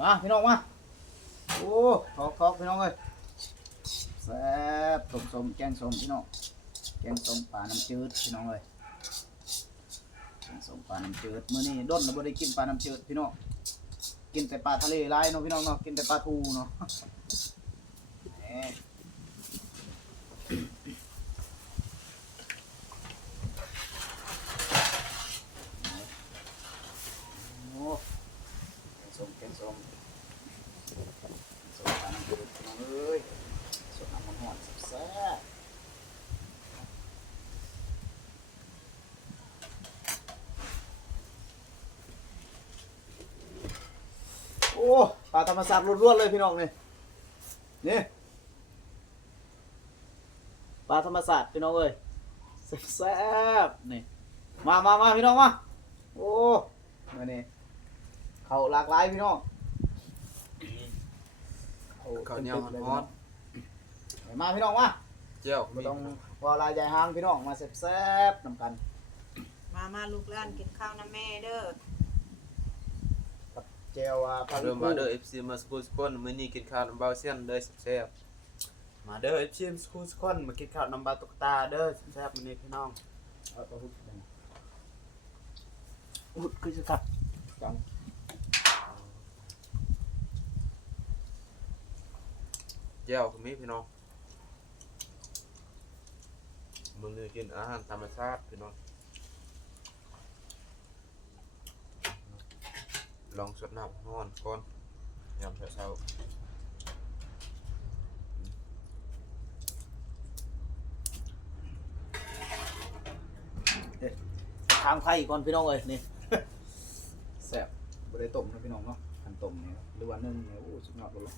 มาพี่น้องมาโอ้ขอขอพี่น้องเลยแซ่บสมสมแกงสมพี่น้องแกงสมปลาน้ำจืดพี่น้องเลยแกงสมปลาน้ำจืดมื้อนี้ด้นเราบ่ได้กินปลาน้ำจืดพี่น้องกินแต่ปลาทะเลหลายเนาะพี่น้องเนาะกินแต่ปลาทูเนาะ แหม โอ้แกงส้มแกงส้มส้มตาน้ำจืดน้องเอ้ยสดน้ำมันหอมแซ่บโอ้ปลาธรรมชาติล้วนๆเลยพี่น้องนี่นี่ปลาธรรมชาติพี่น้องเอ้ยแซ่บๆนี่มามามาพี่น้องมาโอ้มานี่เขาหลากหลายพี่น้องข้าวเหนียวต็มๆลฮอตเดี๋ยวมาพี่น้องมาเจียวไม่ต้องวอลายใหญ่ห้างพี่น้องมาแซ่บๆนำกัน มามาลูกหล้านกินข้าวนะแม่เด้อ เจลว่าพาเริ่มมาเด้อ FC มาสกูสคนมื้อนี้กินข้าวน้ำเบาเซียนเด้อแซ่บๆมาเด้อ FC สกูสคนมากินข้าวน้ำเบาตุ๊กตาเด้อแซ่บๆมื้อนี้พี่น้องเอาตัวหุบไปนะอุดคือจะกัดจังเจียวก็มีพี่น้องมื้อนี้กินอาหารธรรมชาติพี่น้อง ลองสดน้ำร้อนก่อนยามเช้าทางไผ่ก่อนพี่น้องเอ้ยนี่แซ่บบริต้มนะพี่น้องเนาะอันต้มเนี่ยหรือว่านึ่งเนี่ยโอ้สุดยอดเลย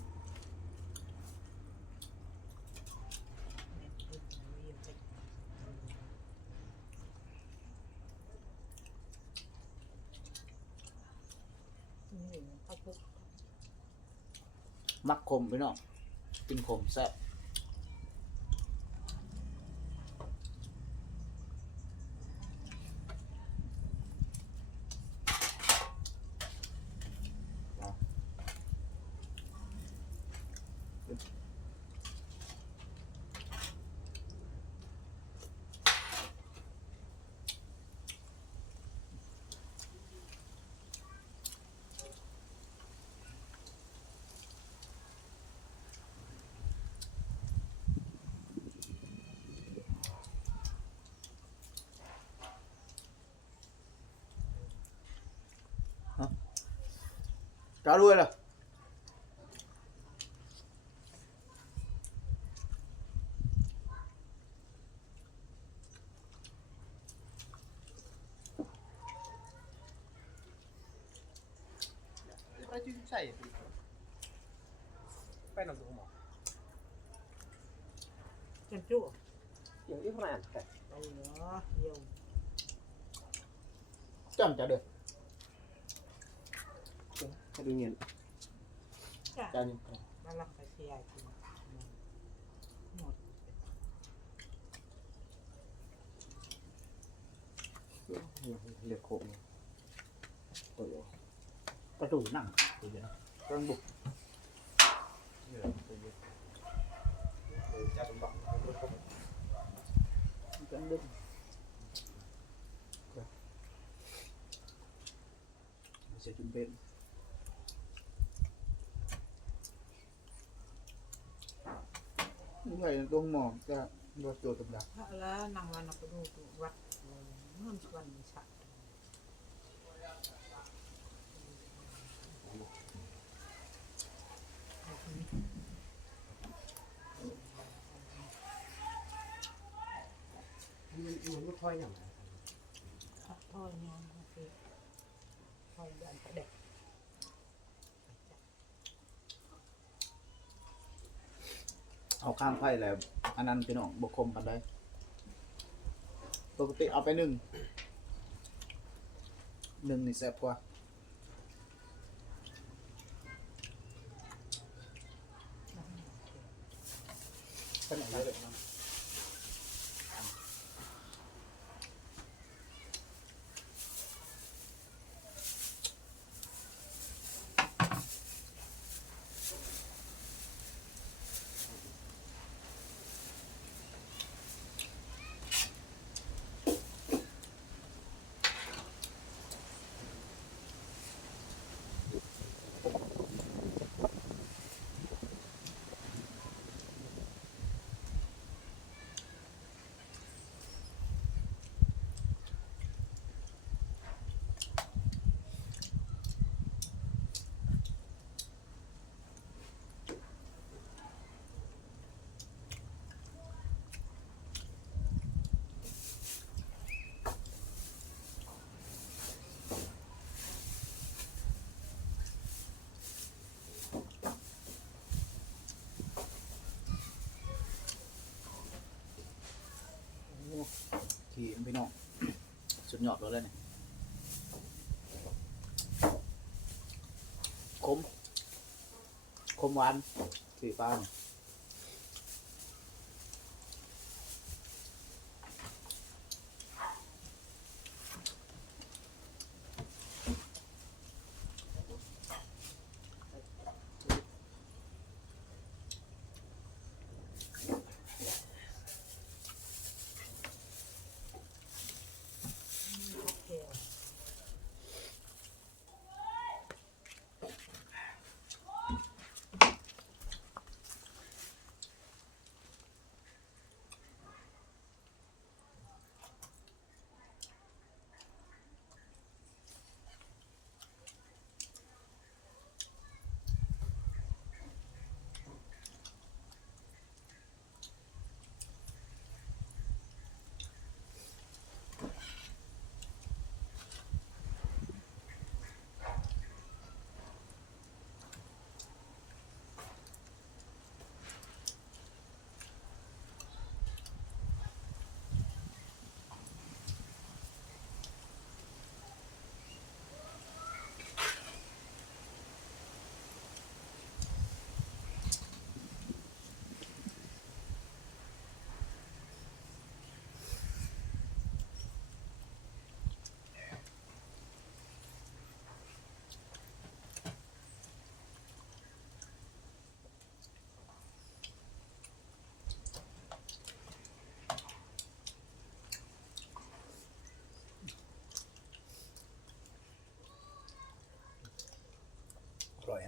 มักคมพี่น้องกินคมแซ่บ cá đuôi này sai Poi non dormo. C'è giù. Io, io frante. Allora, io. Chăm chả được làm gì không ạ? จันจุ Kiểu ít này à? เอาเหรอเดี๋ยว chậm chả được Cái đương nhiên จ้ะ chả nhưng มาลักไปเสียกินหมด Liệt khổ này Tội ơi cái tủ nặng thì นี่ไงตัวหมอกจะรถตัวกับดักแล้วนางวันเราก็ดูวัดมันชวนมีสัตว์มันมันไม่ค่อยหนักนะค่อยเนี่ยค่อยยันกรเด็ก เอาข้างไฟแหละอันนั้นพี่น้องบกคมกันได้ปกติเอาไปหนึ่งหนึ่งนี่แซ่บกว่าไปไหนเลย พี่น้องสุดยอดเลยเนี่ยคมคมหวานสีฟ้าเนี่ย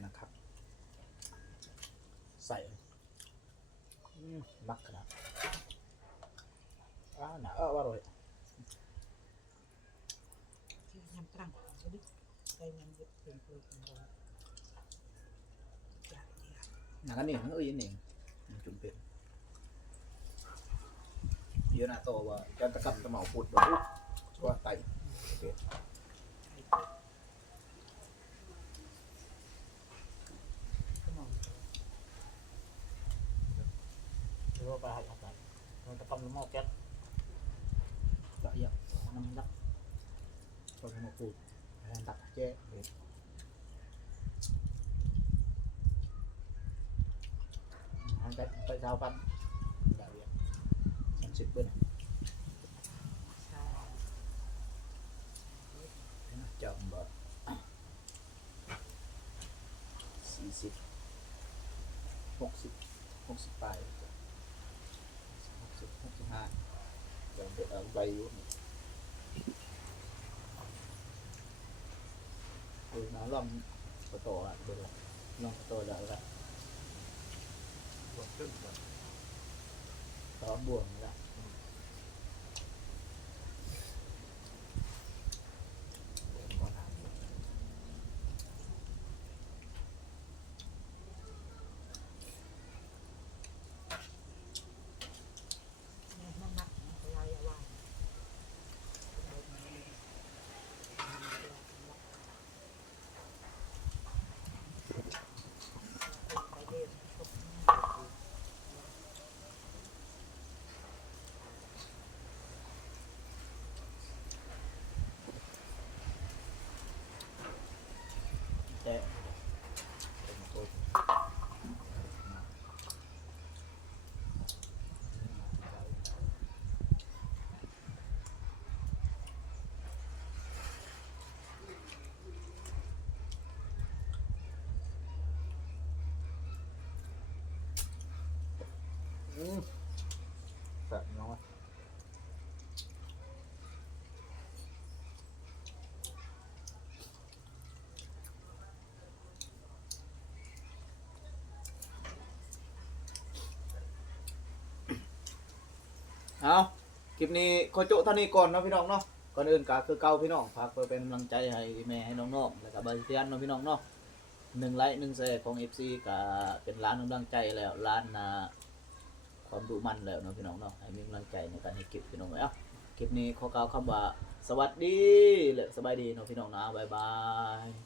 นะครับ ใส่อืมมักขนาดอ้าวหนาเอออร่อยที่ยำตรังของเขาดิใจยำเย็บเป็นตัวของเราจากเดียวหนังอันนี้ทั้งเอ้ยนี่มันจุ่มเป็นเยอะนะโตว่าการตะกับตะเหมาพูดแบบอุ๊บชัวไตโอเคขนม หรือว่าปลาอะไรมันตะกับน้ำหม้อแก๊สละเอียดน้ำนักตอนมาพูดแทนตักแจ้เด็ดหันไปไปเช้ากันละเอียดสามสิบเบิ้ลใช่จำบ่สี่สิบหกสิบหกสิบปลาย หกสิบหกสิบห้าเดี๋ยวเด็กเอาใบอยู่นี่คือน้ำลองประตูอะเดี๋ยวลองประตูเดี๋ยวละบวกขึ้นก่อนต่อบ่วงละ บวกก่อนหา แม่น้ำหนักของเราอย่าว่าไปเดินพบ แต่เป็นตัว อืม แบบน้อยเอาคลิปนี้ขอโจะเท่านี้ก่อนเนาะพี่น้องเนาะ ก่อนอื่นก็คือเก่าพี่น้องฝากเพื่อเป็นกำลังใจให้แม่ให้น้องๆแล้วก็บริเทียนเนาะพี่น้องเนาะหนึ่งไลค์หนึ่งแชร์ของ FC ก็เป็นร้านกำลังใจแล้วร้านนา ความดุมันแล้วเนาะพี่น้องเนาะให้มีกำลังใจในการให้เก็บพี่น้องเอ้าคลิปนี้ขอกล่าวคำว่าสวัสดีและสบายดีเนาะพี่น้องนะบ๊ายบาย